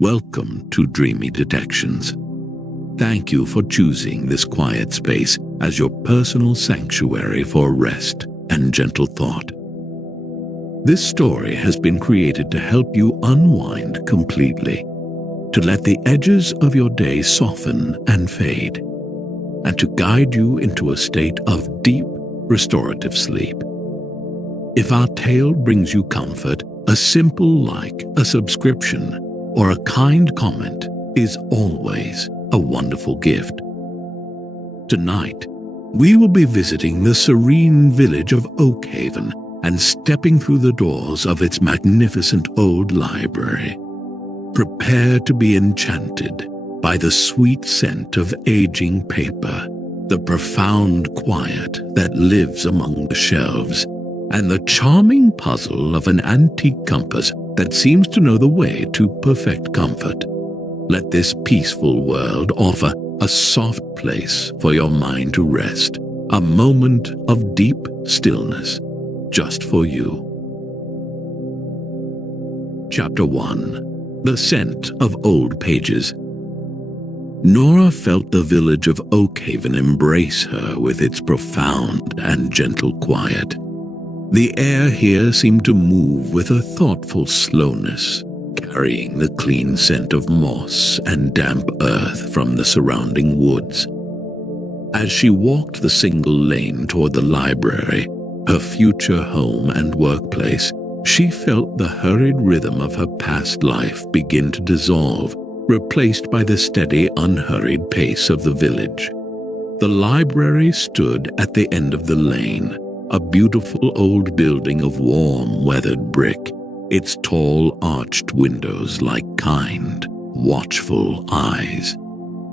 Welcome to Dreamy Detections. Thank you for choosing this quiet space as your personal sanctuary for rest and gentle thought. This story has been created to help you unwind completely, to let the edges of your day soften and fade, and to guide you into a state of deep, restorative sleep. If our tale brings you comfort, a simple like, a subscription, or a kind comment is always a wonderful gift. Tonight, we will be visiting the serene village of Oakhaven and stepping through the doors of its magnificent old library. Prepare to be enchanted by the sweet scent of aging paper, the profound quiet that lives among the shelves, and the charming puzzle of an antique compass that seems to know the way to perfect comfort. Let this peaceful world offer a soft place for your mind to rest, a moment of deep stillness just for you. Chapter 1. The Scent of Old Pages. Nora felt the village of Oakhaven embrace her with its profound and gentle quiet. The air here seemed to move with a thoughtful slowness, carrying the clean scent of moss and damp earth from the surrounding woods. As she walked the single lane toward the library, her future home and workplace, she felt the hurried rhythm of her past life begin to dissolve, replaced by the steady, unhurried pace of the village. The library stood at the end of the lane, a beautiful old building of warm, weathered brick, its tall, arched windows like kind, watchful eyes.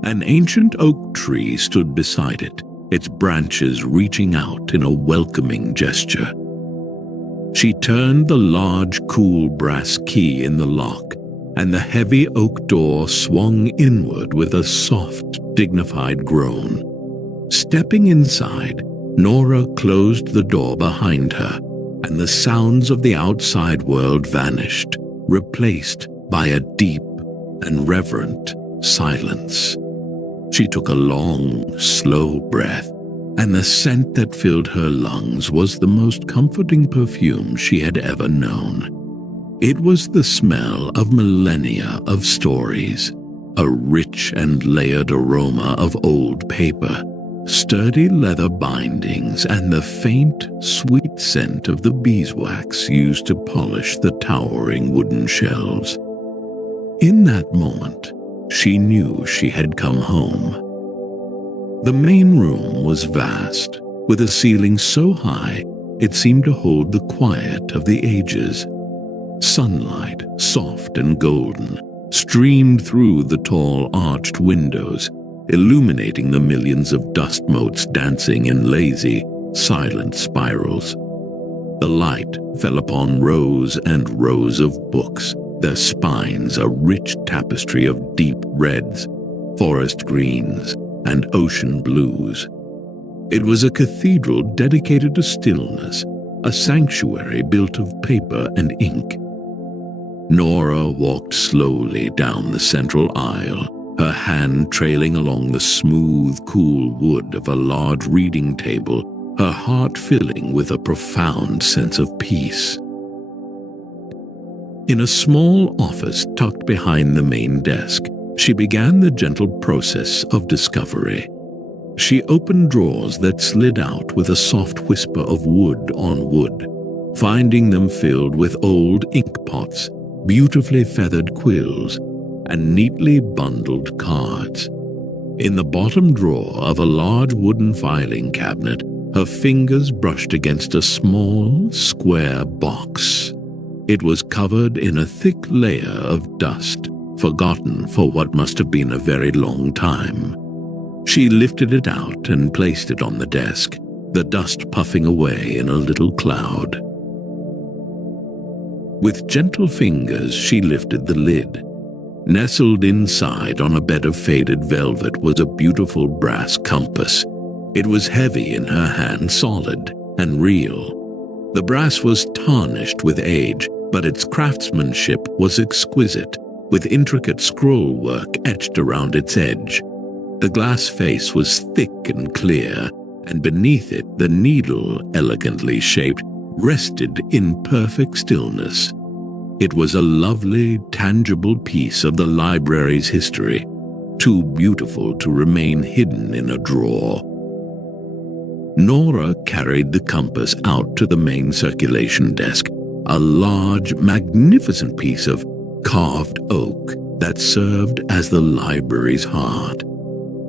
An ancient oak tree stood beside it, its branches reaching out in a welcoming gesture. She turned the large, cool brass key in the lock, and the heavy oak door swung inward with a soft, dignified groan. Stepping inside, Nora closed the door behind her, and the sounds of the outside world vanished, replaced by a deep and reverent silence. She took a long, slow breath, and the scent that filled her lungs was the most comforting perfume she had ever known. It was the smell of millennia of stories, a rich and layered aroma of old paper, sturdy leather bindings, and the faint, sweet scent of the beeswax used to polish the towering wooden shelves. In that moment, she knew she had come home. The main room was vast, with a ceiling so high it seemed to hold the quiet of the ages. Sunlight, soft and golden, streamed through the tall arched windows, illuminating the millions of dust motes dancing in lazy, silent spirals. The light fell upon rows and rows of books, their spines a rich tapestry of deep reds, forest greens, and ocean blues. It was a cathedral dedicated to stillness, a sanctuary built of paper and ink. Nora walked slowly down the central aisle, her hand trailing along the smooth, cool wood of a large reading table, her heart filling with a profound sense of peace. In a small office tucked behind the main desk, she began the gentle process of discovery. She opened drawers that slid out with a soft whisper of wood on wood, finding them filled with old ink pots, beautifully feathered quills, and neatly bundled cards. In the bottom drawer of a large wooden filing cabinet, her fingers brushed against a small, square box. It was covered in a thick layer of dust, forgotten for what must have been a very long time. She lifted it out and placed it on the desk, the dust puffing away in a little cloud. With gentle fingers, she lifted the lid. Nestled inside on a bed of faded velvet was a beautiful brass compass. It was heavy in her hand, solid and real. The brass was tarnished with age, but its craftsmanship was exquisite, with intricate scroll work etched around its edge. The glass face was thick and clear, and beneath it the needle, elegantly shaped, rested in perfect stillness. It was a lovely, tangible piece of the library's history, too beautiful to remain hidden in a drawer. Nora carried the compass out to the main circulation desk, a large, magnificent piece of carved oak that served as the library's heart.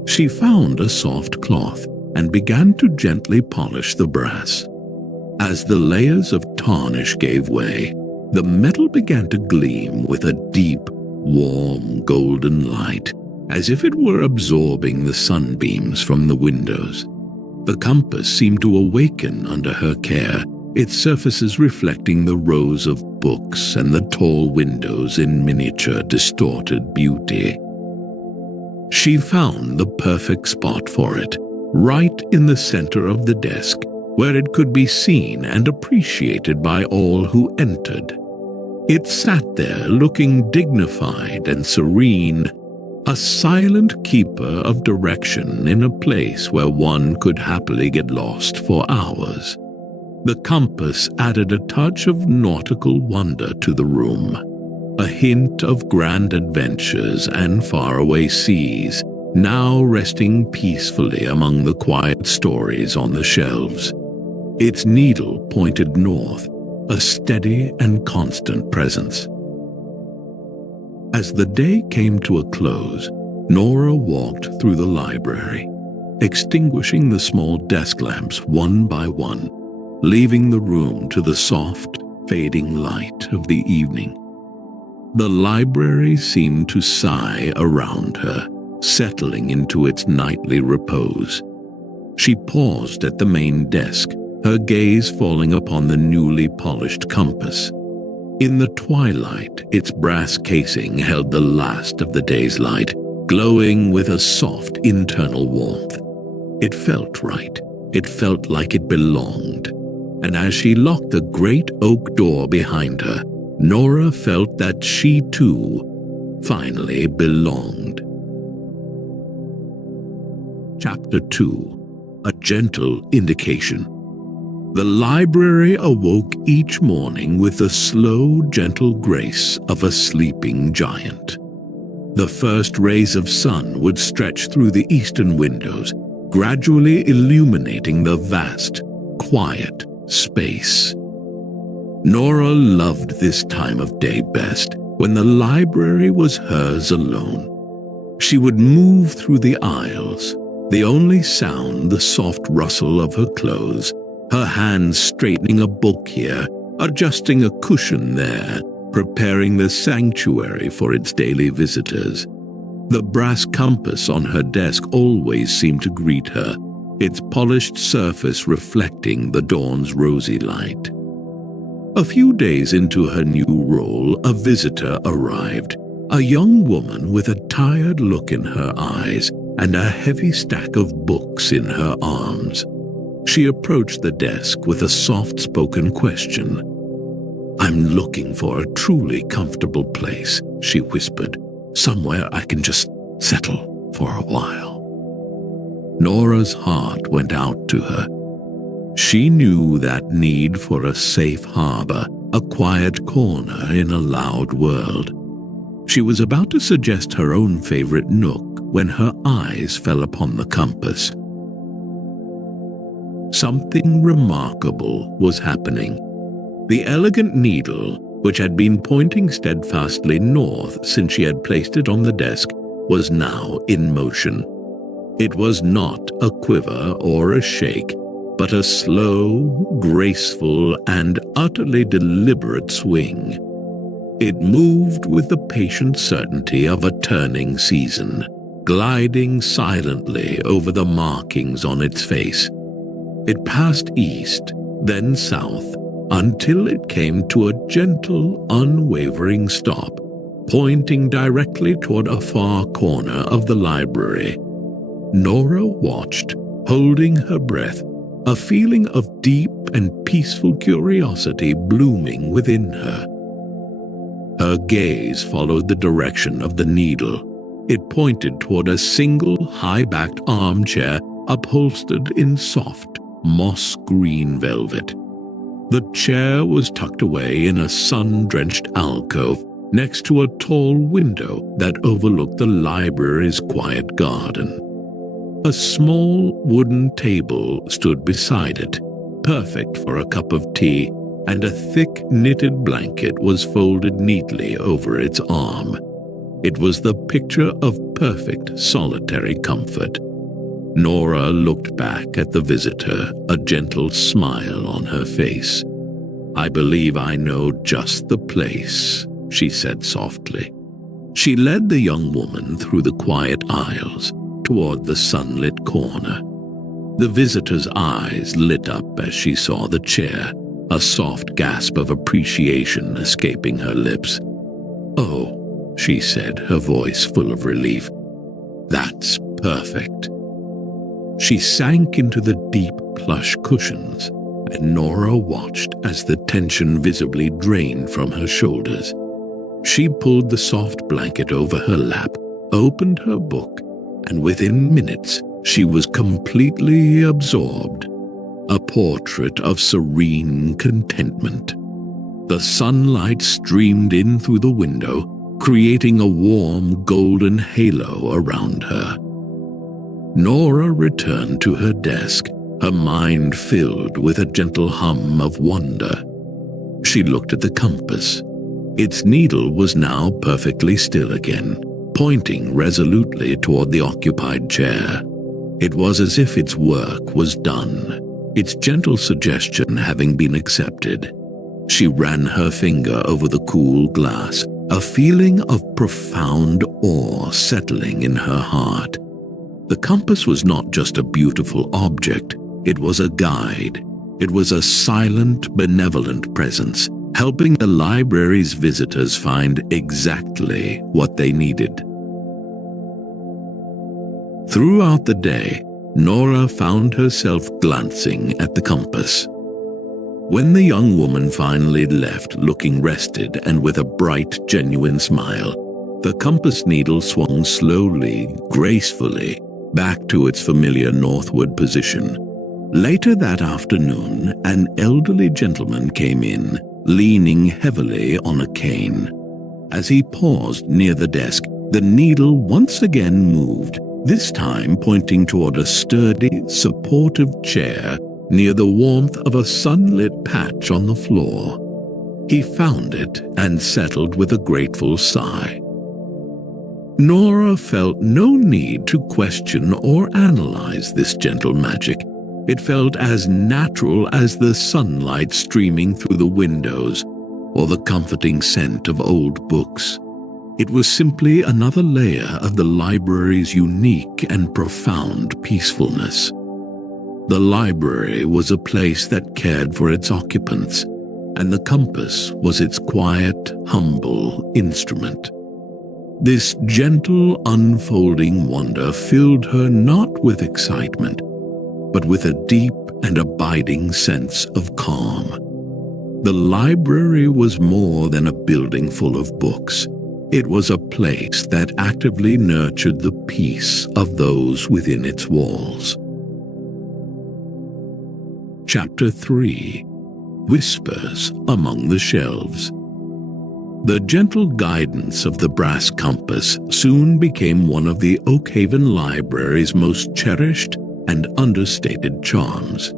She found a soft cloth and began to gently polish the brass. As the layers of tarnish gave way, the metal began to gleam with a deep, warm, golden light, as if it were absorbing the sunbeams from the windows. The compass seemed to awaken under her care, its surfaces reflecting the rows of books and the tall windows in miniature, distorted beauty. She found the perfect spot for it, right in the center of the desk, where it could be seen and appreciated by all who entered. It sat there looking dignified and serene, a silent keeper of direction in a place where one could happily get lost for hours. The compass added a touch of nautical wonder to the room, a hint of grand adventures and faraway seas, now resting peacefully among the quiet stories on the shelves. Its needle pointed north, a steady and constant presence. As the day came to a close, Nora walked through the library, extinguishing the small desk lamps one by one, leaving the room to the soft, fading light of the evening. The library seemed to sigh around her, settling into its nightly repose. She paused at the main desk, her gaze falling upon the newly polished compass. In the twilight, its brass casing held the last of the day's light, glowing with a soft internal warmth. It felt right. It felt like it belonged. And as she locked the great oak door behind her, Nora felt that she too finally belonged. Chapter 2. A Gentle Indication. The library awoke each morning with the slow, gentle grace of a sleeping giant. The first rays of sun would stretch through the eastern windows, gradually illuminating the vast, quiet space. Nora loved this time of day best, when the library was hers alone. She would move through the aisles, the only sound the soft rustle of her clothes, her hands straightening a book here, adjusting a cushion there, preparing the sanctuary for its daily visitors. The brass compass on her desk always seemed to greet her, its polished surface reflecting the dawn's rosy light. A few days into her new role, a visitor arrived, a young woman with a tired look in her eyes and a heavy stack of books in her arms. She approached the desk with a soft-spoken question. "I'm looking for a truly comfortable place," she whispered. "Somewhere I can just settle for a while." Nora's heart went out to her. She knew that need for a safe harbor, a quiet corner in a loud world. She was about to suggest her own favorite nook when her eyes fell upon the compass. Something remarkable was happening. The elegant needle, which had been pointing steadfastly north since she had placed it on the desk, was now in motion. It was not a quiver or a shake, but a slow, graceful, and utterly deliberate swing. It moved with the patient certainty of a turning season, gliding silently over the markings on its face. It passed east, then south, until it came to a gentle, unwavering stop, pointing directly toward a far corner of the library. Nora watched, holding her breath, a feeling of deep and peaceful curiosity blooming within her. Her gaze followed the direction of the needle. It pointed toward a single high-backed armchair upholstered in soft, moss-green velvet. The chair was tucked away in a sun-drenched alcove next to a tall window that overlooked the library's quiet garden. A small wooden table stood beside it, perfect for a cup of tea, and a thick knitted blanket was folded neatly over its arm. It was the picture of perfect solitary comfort. Nora looked back at the visitor, a gentle smile on her face. "I believe I know just the place," she said softly. She led the young woman through the quiet aisles toward the sunlit corner. The visitor's eyes lit up as she saw the chair, a soft gasp of appreciation escaping her lips. "Oh," she said, her voice full of relief. "That's perfect." She sank into the deep plush cushions, and Nora watched as the tension visibly drained from her shoulders. She pulled the soft blanket over her lap, opened her book, and within minutes she was completely absorbed. A portrait of serene contentment. The sunlight streamed in through the window, creating a warm golden halo around her. Nora returned to her desk, her mind filled with a gentle hum of wonder. She looked at the compass. Its needle was now perfectly still again, pointing resolutely toward the occupied chair. It was as if its work was done, its gentle suggestion having been accepted. She ran her finger over the cool glass, a feeling of profound awe settling in her heart. The compass was not just a beautiful object, it was a guide. It was a silent, benevolent presence, helping the library's visitors find exactly what they needed. Throughout the day, Nora found herself glancing at the compass. When the young woman finally left looking rested and with a bright, genuine smile, the compass needle swung slowly, gracefully, back to its familiar northward position. Later that afternoon, an elderly gentleman came in, leaning heavily on a cane. As he paused near the desk, the needle once again moved, this time pointing toward a sturdy, supportive chair near the warmth of a sunlit patch on the floor. He found it and settled with a grateful sigh. Nora felt no need to question or analyze this gentle magic. It felt as natural as the sunlight streaming through the windows or the comforting scent of old books. It was simply another layer of the library's unique and profound peacefulness. The library was a place that cared for its occupants, and the compass was its quiet, humble instrument. This gentle, unfolding wonder filled her not with excitement, but with a deep and abiding sense of calm. The library was more than a building full of books. It was a place that actively nurtured the peace of those within its walls. Chapter 3. Whispers Among the Shelves. The gentle guidance of the brass compass soon became one of the Oakhaven Library's most cherished and understated charms.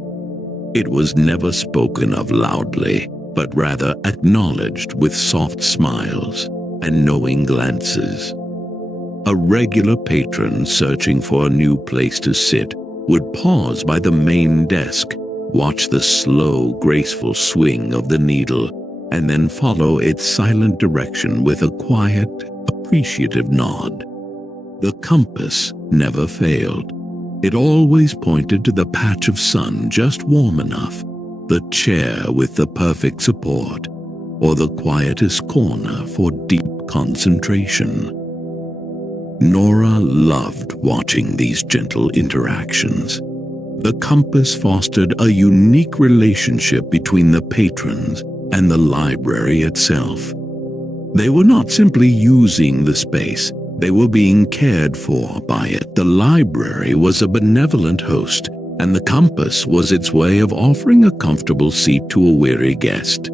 It was never spoken of loudly, but rather acknowledged with soft smiles and knowing glances. A regular patron searching for a new place to sit would pause by the main desk, watch the slow, graceful swing of the needle, and then follow its silent direction with a quiet, appreciative nod. The compass never failed. It always pointed to the patch of sun just warm enough, the chair with the perfect support, or the quietest corner for deep concentration. Nora loved watching these gentle interactions. The compass fostered a unique relationship between the patrons and the library itself. They were not simply using the space, they were being cared for by it. The library was a benevolent host, and the compass was its way of offering a comfortable seat to a weary guest.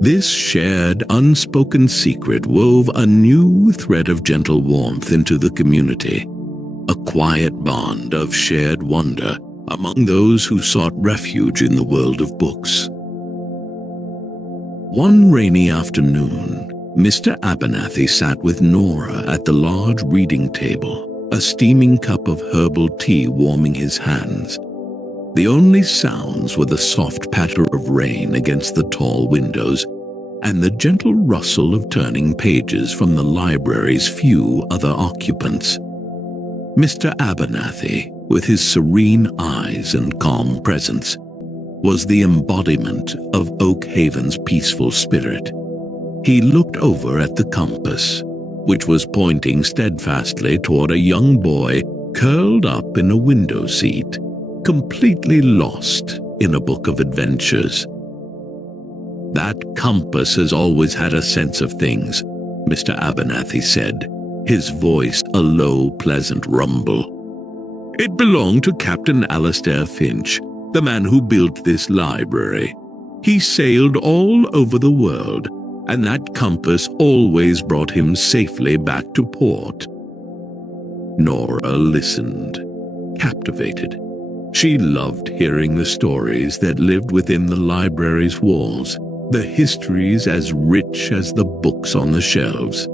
This shared, unspoken secret wove a new thread of gentle warmth into the community, a quiet bond of shared wonder among those who sought refuge in the world of books. One rainy afternoon, Mr. Abernathy sat with Nora at the large reading table, a steaming cup of herbal tea warming his hands. The only sounds were the soft patter of rain against the tall windows and the gentle rustle of turning pages from the library's few other occupants. Mr. Abernathy, with his serene eyes and calm presence, was the embodiment of Oakhaven's peaceful spirit. He looked over at the compass, which was pointing steadfastly toward a young boy curled up in a window seat, completely lost in a book of adventures. "That compass has always had a sense of things," Mr. Abernathy said, his voice a low, pleasant rumble. "It belonged to Captain Alastair Finch, the man who built this library. He sailed all over the world, and that compass always brought him safely back to port." Nora listened, captivated. She loved hearing the stories that lived within the library's walls, the histories as rich as the books on the shelves.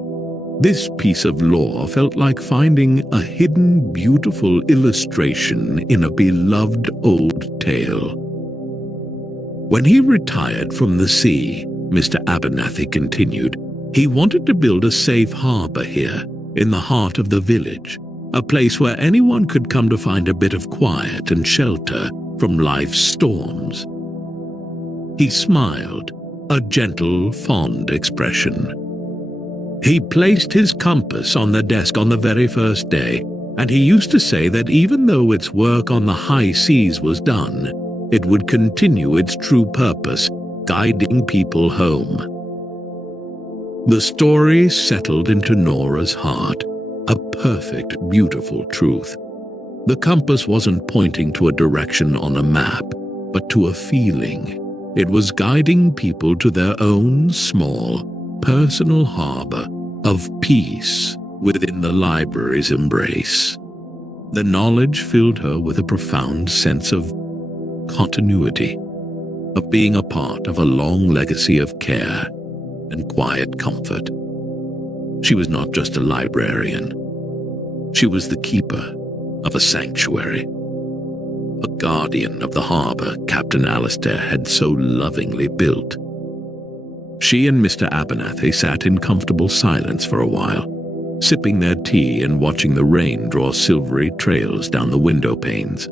This piece of lore felt like finding a hidden, beautiful illustration in a beloved old tale. When he retired from the sea, Mr. Abernathy continued, he wanted to build a safe harbor here, in the heart of the village, a place where anyone could come to find a bit of quiet and shelter from life's storms. He smiled, a gentle, fond expression. He placed his compass on the desk on the very first day, and he used to say that even though its work on the high seas was done, it would continue its true purpose, guiding people home. The story settled into Nora's heart, a perfect, beautiful truth. The compass wasn't pointing to a direction on a map, but to a feeling. It was guiding people to their own small, personal harbor of peace within the library's embrace. The knowledge filled her with a profound sense of continuity, of being a part of a long legacy of care and quiet comfort. She was not just a librarian. She was the keeper of a sanctuary, a guardian of the harbor Captain Alastair had so lovingly built. She and Mr. Abernathy sat in comfortable silence for a while, sipping their tea and watching the rain draw silvery trails down the window panes.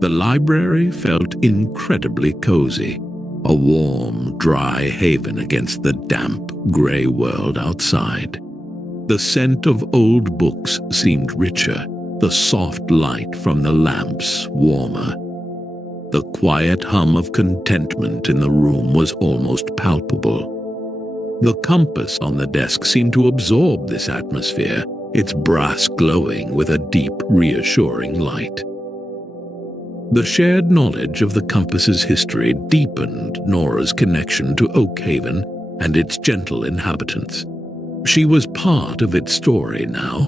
The library felt incredibly cozy, a warm, dry haven against the damp, gray world outside. The scent of old books seemed richer, the soft light from the lamps warmer. The quiet hum of contentment in the room was almost palpable. The compass on the desk seemed to absorb this atmosphere, its brass glowing with a deep, reassuring light. The shared knowledge of the compass's history deepened Nora's connection to Oakhaven and its gentle inhabitants. She was part of its story now.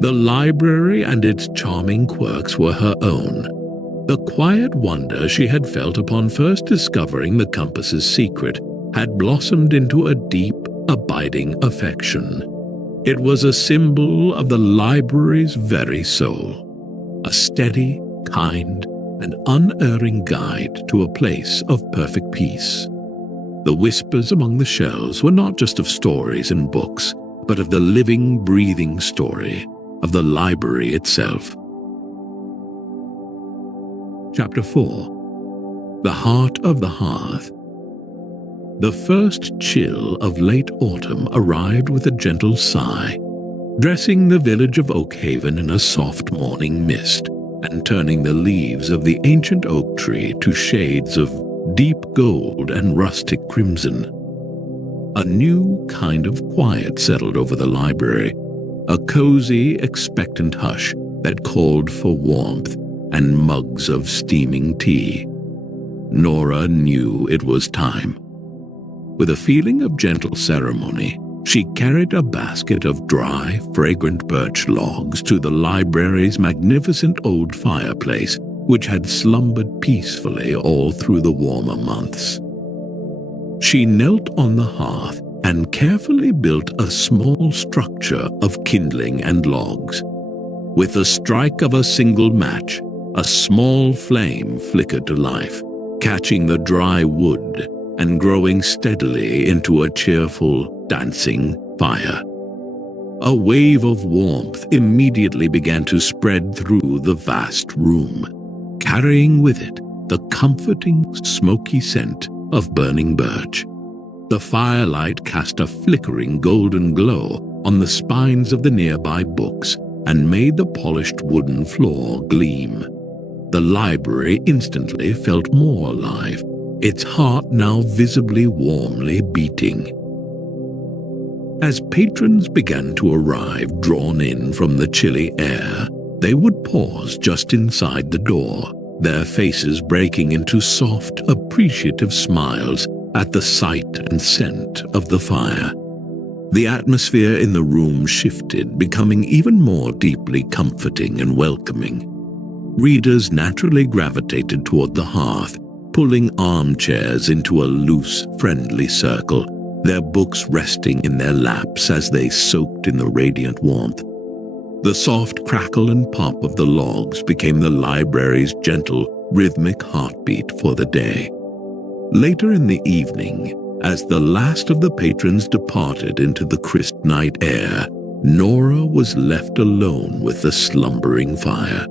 The library and its charming quirks were her own. The quiet wonder she had felt upon first discovering the compass's secret had blossomed into a deep, abiding affection. It was a symbol of the library's very soul, a steady, kind, and unerring guide to a place of perfect peace. The whispers among the shelves were not just of stories and books, but of the living, breathing story of the library itself. Chapter 4. The Heart of the Hearth. The first chill of late autumn arrived with a gentle sigh, dressing the village of Oakhaven in a soft morning mist, and turning the leaves of the ancient oak tree to shades of deep gold and rustic crimson. A new kind of quiet settled over the library, a cozy, expectant hush that called for warmth and mugs of steaming tea. Nora knew it was time. With a feeling of gentle ceremony, she carried a basket of dry, fragrant birch logs to the library's magnificent old fireplace, which had slumbered peacefully all through the warmer months. She knelt on the hearth and carefully built a small structure of kindling and logs. With the strike of a single match, a small flame flickered to life, catching the dry wood and growing steadily into a cheerful, dancing fire. A wave of warmth immediately began to spread through the vast room, carrying with it the comforting, smoky scent of burning birch. The firelight cast a flickering golden glow on the spines of the nearby books and made the polished wooden floor gleam. The library instantly felt more alive, its heart now visibly warmly beating. As patrons began to arrive, drawn in from the chilly air, they would pause just inside the door, their faces breaking into soft, appreciative smiles at the sight and scent of the fire. The atmosphere in the room shifted, becoming even more deeply comforting and welcoming. Readers naturally gravitated toward the hearth, pulling armchairs into a loose, friendly circle, their books resting in their laps as they soaked in the radiant warmth. The soft crackle and pop of the logs became the library's gentle, rhythmic heartbeat for the day. Later in the evening, as the last of the patrons departed into the crisp night air, Nora was left alone with the slumbering fire.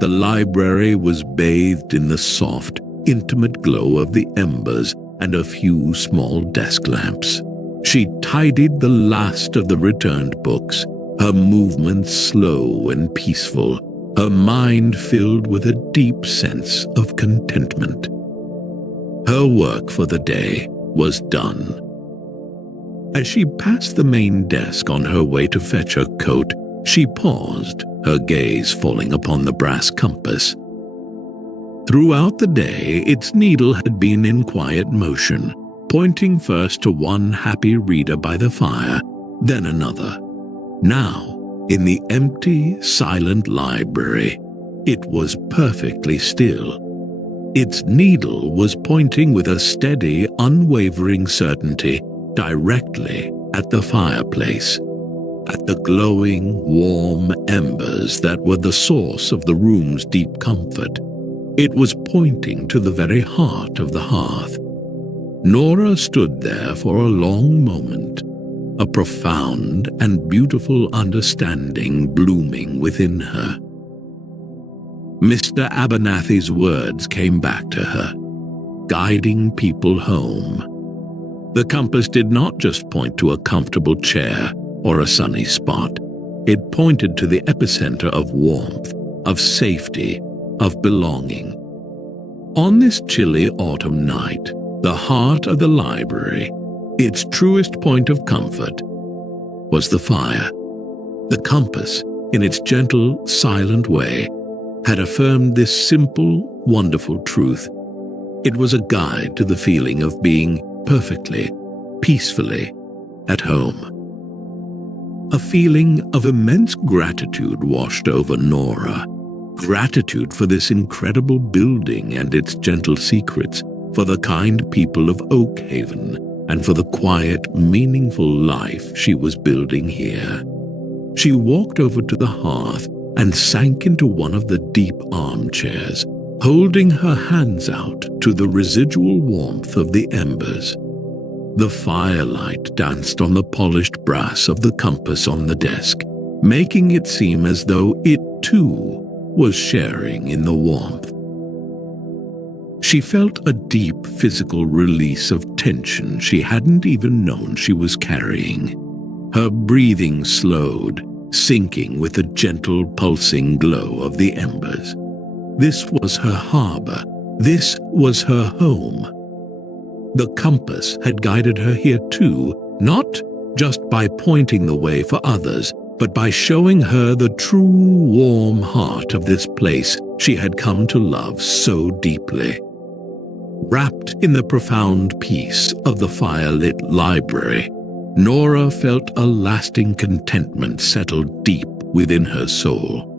The library was bathed in the soft, intimate glow of the embers and a few small desk lamps. She tidied the last of the returned books, her movements slow and peaceful, her mind filled with a deep sense of contentment. Her work for the day was done. As she passed the main desk on her way to fetch her coat, she paused, her gaze falling upon the brass compass. Throughout the day, its needle had been in quiet motion, pointing first to one happy reader by the fire, then another. Now, in the empty, silent library, it was perfectly still. Its needle was pointing with a steady, unwavering certainty directly at the fireplace, at the glowing, warm embers that were the source of the room's deep comfort. It was pointing to the very heart of the hearth. Nora stood there for a long moment, a profound and beautiful understanding blooming within her. Mr. Abernathy's words came back to her, guiding people home. The compass did not just point to a comfortable chair or a sunny spot. It pointed to the epicenter of warmth, of safety, of belonging. On this chilly autumn night, the heart of the library, its truest point of comfort, was the fire. The compass, in its gentle, silent way, had affirmed this simple, wonderful truth. It was a guide to the feeling of being perfectly, peacefully at home. A feeling of immense gratitude washed over Nora. Gratitude for this incredible building and its gentle secrets, for the kind people of Oakhaven, and for the quiet, meaningful life she was building here. She walked over to the hearth and sank into one of the deep armchairs, holding her hands out to the residual warmth of the embers. The firelight danced on the polished brass of the compass on the desk, making it seem as though it, too, was sharing in the warmth. She felt a deep physical release of tension she hadn't even known she was carrying. Her breathing slowed, sinking with the gentle pulsing glow of the embers. This was her harbor. This was her home. The compass had guided her here too, not just by pointing the way for others, but by showing her the true warm heart of this place she had come to love so deeply. Wrapped in the profound peace of the firelit library, Nora felt a lasting contentment settle deep within her soul.